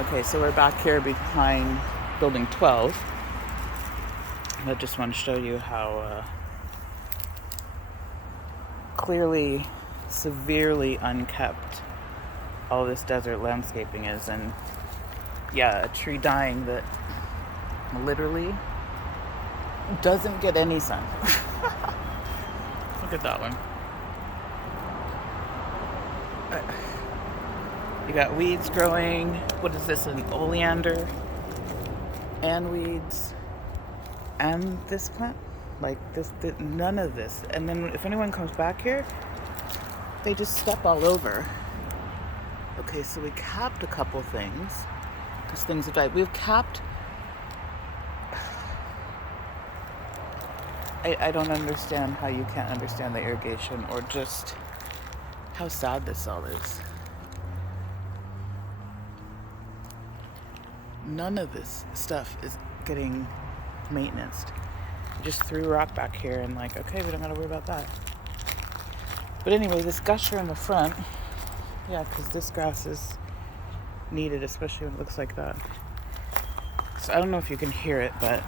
Okay, so we're back here behind building 12. And I just want to show you how clearly, severely unkept all this desert landscaping is. And yeah, a tree dying that literally doesn't get any sun. Look at that one. You got weeds growing. What is this, an oleander? And weeds. And this plant. Like this, none of this. And then if anyone comes back here, they just step all over. Okay, so we capped a couple things. Because things have died. We've capped... I don't understand how you can't understand the irrigation or just how sad this all is. None of this stuff is getting maintenance. Just threw rock back here and like, okay, we don't gotta worry about that. But anyway, this gusher in the front, yeah, because this grass is needed, especially when it looks like that. So I don't know if you can hear it, but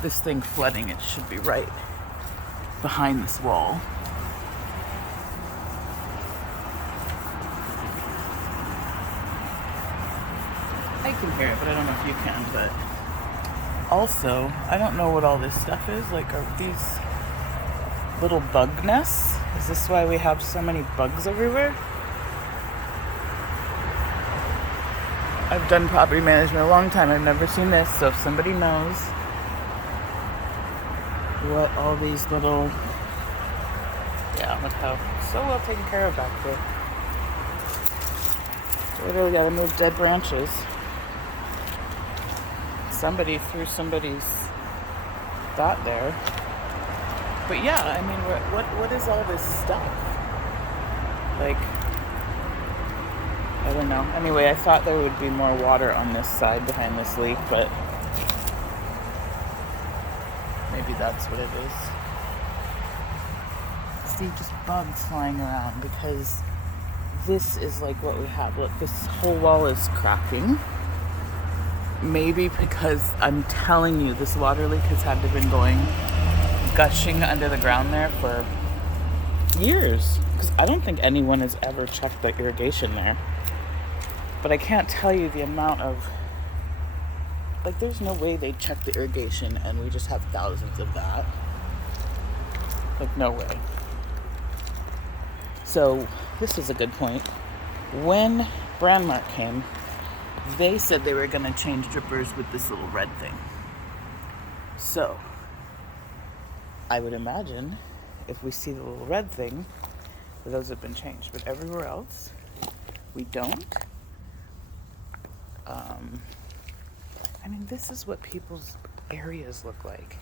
this thing flooding, it should be right behind this wall. I can hear it, but I don't know if you can. But also, I don't know what all this stuff is. Like, are these little bug nests? Is this why we have so many bugs everywhere? I've done property management a long time. I've never seen this. So if somebody knows what all these little... Yeah, look how so well taken care of back there. Literally gotta move dead branches. Somebody threw somebody's thought there. But yeah, I mean, what is all this stuff? Like, I don't know. Anyway, I thought there would be more water on this side behind this leak, but maybe that's what it is. See, just bugs flying around because this is like what we have. Look, this whole wall is cracking. Maybe because I'm telling you, this water leak has had to been gushing under the ground there for years. Because I don't think anyone has ever checked the irrigation there. But I can't tell you the amount of... Like, there's no way they check the irrigation and we just have thousands of that. Like, no way. So, this is a good point. When Brandmark came, they said they were going to change drippers with this little red thing. So, I would imagine if we see the little red thing, those have been changed. But everywhere else, we don't. I mean, this is what people's areas look like.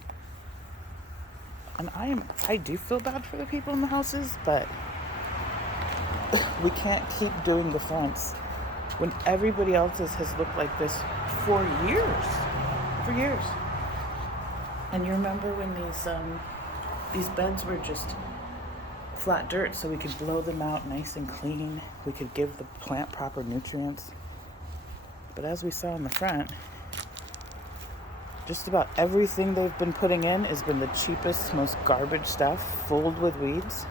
And I do feel bad for the people in the houses, but we can't keep doing the fence when everybody else's has looked like this for years. For years. And you remember when these beds were just flat dirt, so we could blow them out nice and clean. We could give the plant proper nutrients. But as we saw in the front, just about everything they've been putting in has been the cheapest, most garbage stuff, filled with weeds.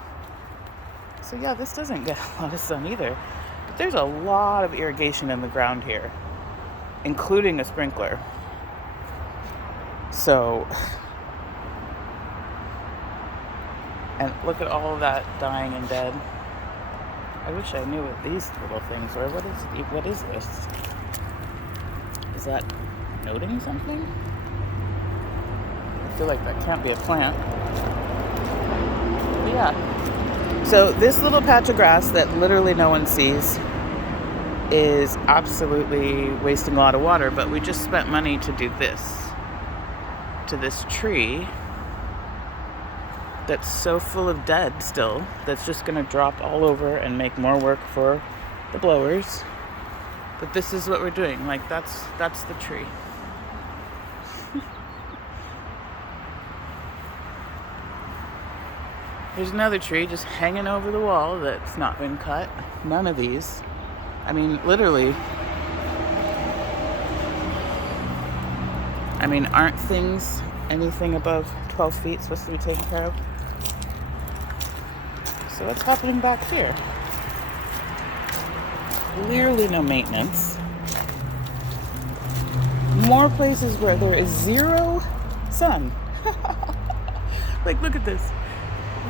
So yeah, this doesn't get a lot of sun either. But there's a lot of irrigation in the ground here, including a sprinkler. So, and look at all of that dying and dead. I wish I knew what these little things were. What is this? Is that noting something? I feel like that can't be a plant. But yeah. So this little patch of grass that literally no one sees is absolutely wasting a lot of water, but we just spent money to do this to this tree that's so full of dead still, that's just going to drop all over and make more work for the blowers. But this is what we're doing. Like, that's the tree. There's another tree just hanging over the wall that's not been cut. None of these I mean, literally. I mean, aren't things anything above 12 feet supposed to be taken care of? So what's happening back here? Clearly no maintenance. More places where there is zero sun. Like, look at this.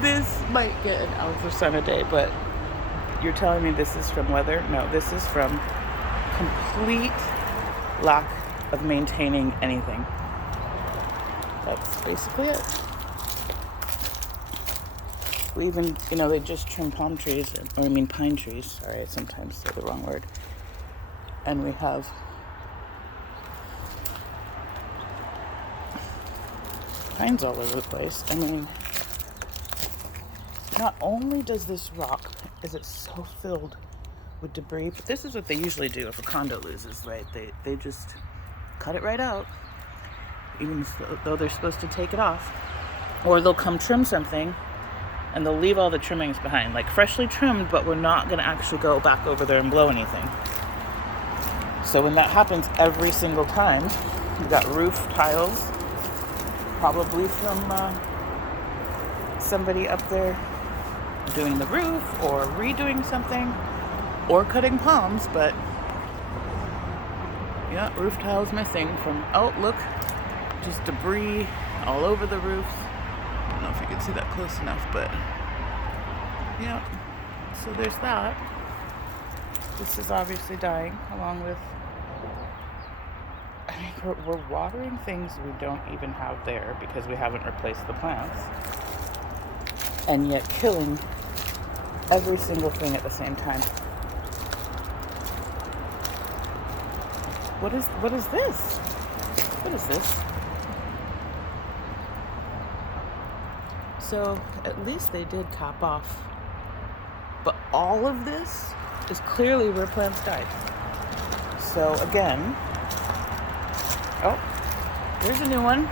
This might get an ounce of sun a day, but you're telling me this is from weather? No, this is from complete lack of maintaining anything. That's basically it. We even, they just trim palm trees, pine trees. Sorry, I sometimes say the wrong word. And we have pines all over the place. I mean, not only does this rock, is it so filled with debris, but this is what they usually do if a condo loses, right? They just cut it right out, even though they're supposed to take it off. Or they'll come trim something, and they'll leave all the trimmings behind, like freshly trimmed, but we're not going to actually go back over there and blow anything. So when that happens every single time, you've got roof tiles, probably from somebody up there doing the roof or redoing something or cutting palms, but yeah, roof tiles missing from, oh look, just debris all over the roof. I don't know if you can see that close enough, but yeah, so there's that. This is obviously dying, along with, I mean, we're watering things we don't even have there because we haven't replaced the plants, and yet killing every single thing at the same time. What is this? What is this? So at least they did cap off, but all of this is clearly where plants died. So again, oh, here's a new one.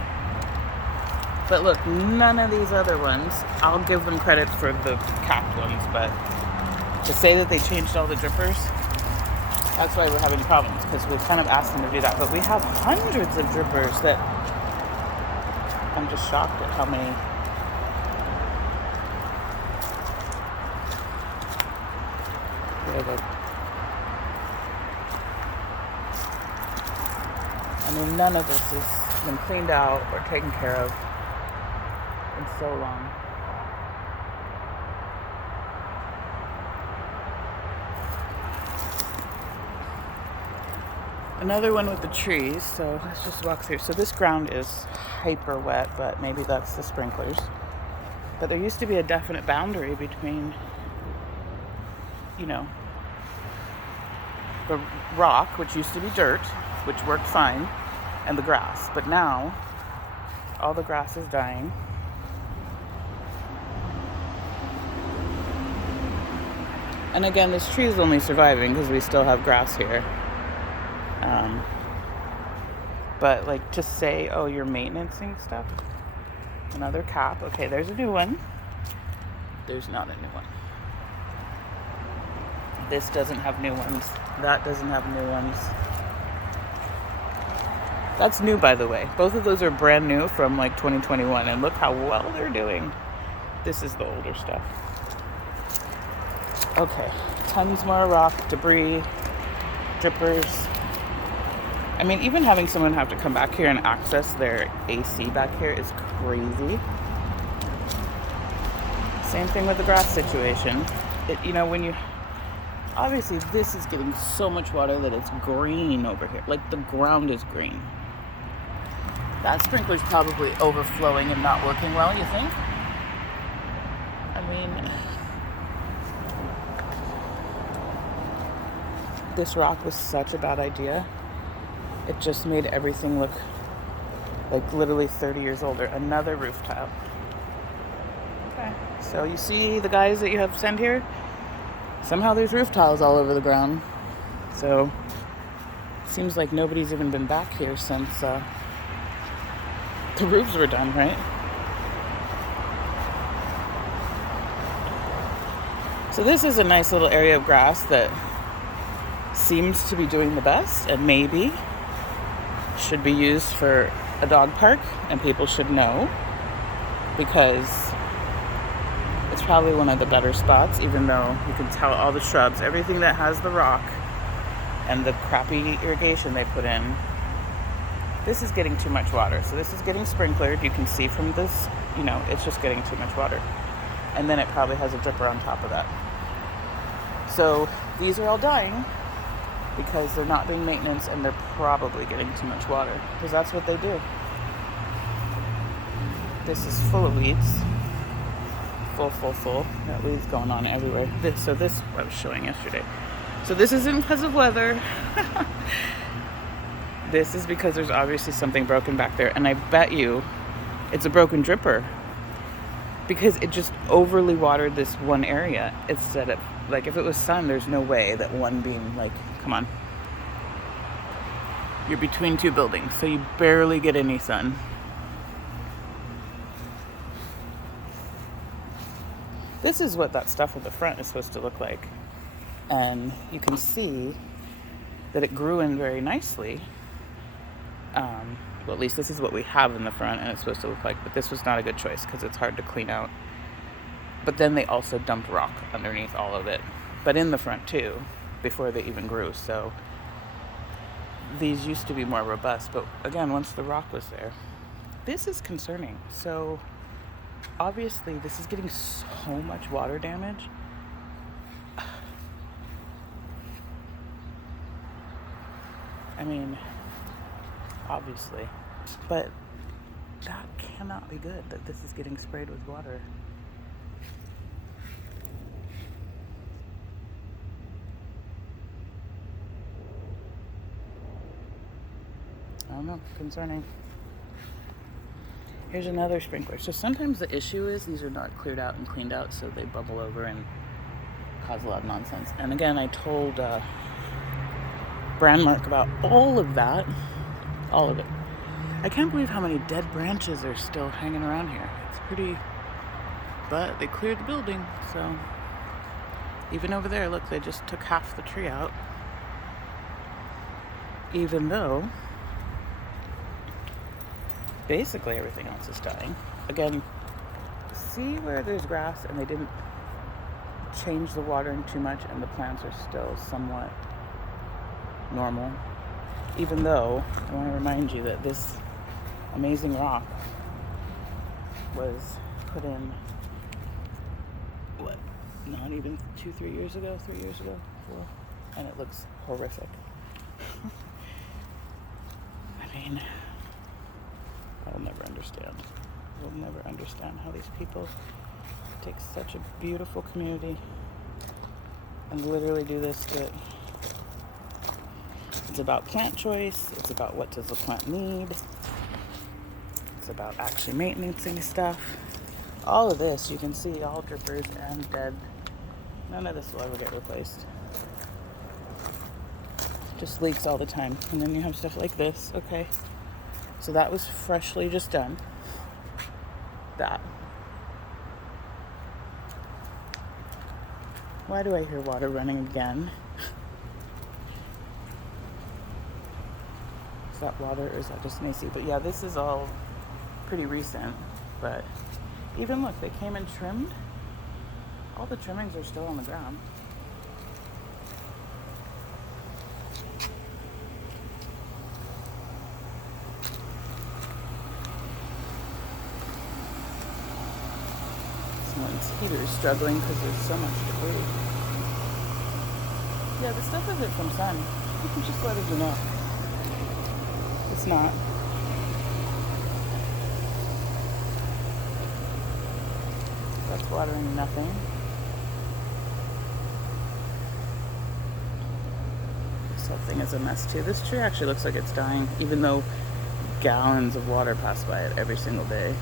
But look, none of these other ones, I'll give them credit for the capped ones, but to say that they changed all the drippers, that's why we're having problems, because we've kind of asked them to do that. But we have hundreds of drippers that I'm just shocked at how many. I mean, none of this has been cleaned out or taken care of in so long. Another one with the trees, so let's just walk through. So this ground is hyper wet, but maybe that's the sprinklers. But there used to be a definite boundary between, the rock, which used to be dirt, which worked fine, and the grass. But now, all the grass is dying. And again, this tree is only surviving because we still have grass here. But like to say, oh, you're maintaining stuff. Another cap. Okay, there's a new one. There's not a new one. This doesn't have new ones. That doesn't have new ones. That's new, by the way. Both of those are brand new from like 2021, and look how well they're doing. This is the older stuff. Okay, tons more rock, debris, drippers. I mean, even having someone have to come back here and access their AC back here is crazy. Same thing with the grass situation. When you... Obviously, this is getting so much water that it's green over here. Like, the ground is green. That sprinkler's probably overflowing and not working well, you think? I mean... This rock was such a bad idea. It just made everything look like literally 30 years older. Another roof tile. Okay. So you see the guys that you have sent here? Somehow there's roof tiles all over the ground. So seems like nobody's even been back here since the roofs were done, right? So this is a nice little area of grass that seems to be doing the best and maybe should be used for a dog park, and people should know, because it's probably one of the better spots, even though you can tell all the shrubs, everything that has the rock and the crappy irrigation they put in. This is getting too much water. So this is getting sprinklered. You can see from this, it's just getting too much water. And then it probably has a dripper on top of that. So these are all dying because they're not being maintained and they're probably getting too much water, because that's what they do. This is full of weeds. Full. Got weeds going on everywhere. This I was showing yesterday. So this isn't because of weather. This is because there's obviously something broken back there, and I bet you it's a broken dripper, because it just overly watered this one area instead of, like, if it was sun, there's no way that one beam, like, come on. You're between two buildings, so you barely get any sun. This is what that stuff at the front is supposed to look like. And you can see that it grew in very nicely. Well, at least this is what we have in the front, and it's supposed to look like. But this was not a good choice because it's hard to clean out. But then they also dumped rock underneath all of it. But in the front too, before they even grew. So these used to be more robust. But again, once the rock was there, this is concerning. So obviously, this is getting so much water damage. I mean, obviously. But that cannot be good, that this is getting sprayed with water. I don't know, concerning. Here's another sprinkler. So sometimes the issue is these are not cleared out and cleaned out, so they bubble over and cause a lot of nonsense. And again, I told Brandmark about all of that. All of it. I can't believe how many dead branches are still hanging around here. It's pretty... But they cleared the building, so... Even over there, look, they just took half the tree out. Even though... basically everything else is dying. Again, see where there's grass and they didn't change the watering too much and the plants are still somewhat normal. Even though, I want to remind you that this amazing rock was put in, not even 3 years ago, 4, and it looks horrific. I mean, I'll never understand. We'll never understand how these people take such a beautiful community and literally do this to it. It's about plant choice. It's about what does the plant need. It's about actually maintaining stuff. All of this, you can see all drippers and dead. None of this will ever get replaced. Just leaks all the time. And then you have stuff like this. Okay. So that was freshly just done. That. Why do I hear water running again? Is that water or is that just Macy? But yeah, this is all pretty recent. But even look, they came and trimmed. All the trimmings are still on the ground. Someone's heater is struggling because there's so much debris. Yeah, the stuff isn't from sun. You can just let it know. It's not. That's watering nothing. This whole thing is a mess too. This tree actually looks like it's dying, even though gallons of water pass by it every single day.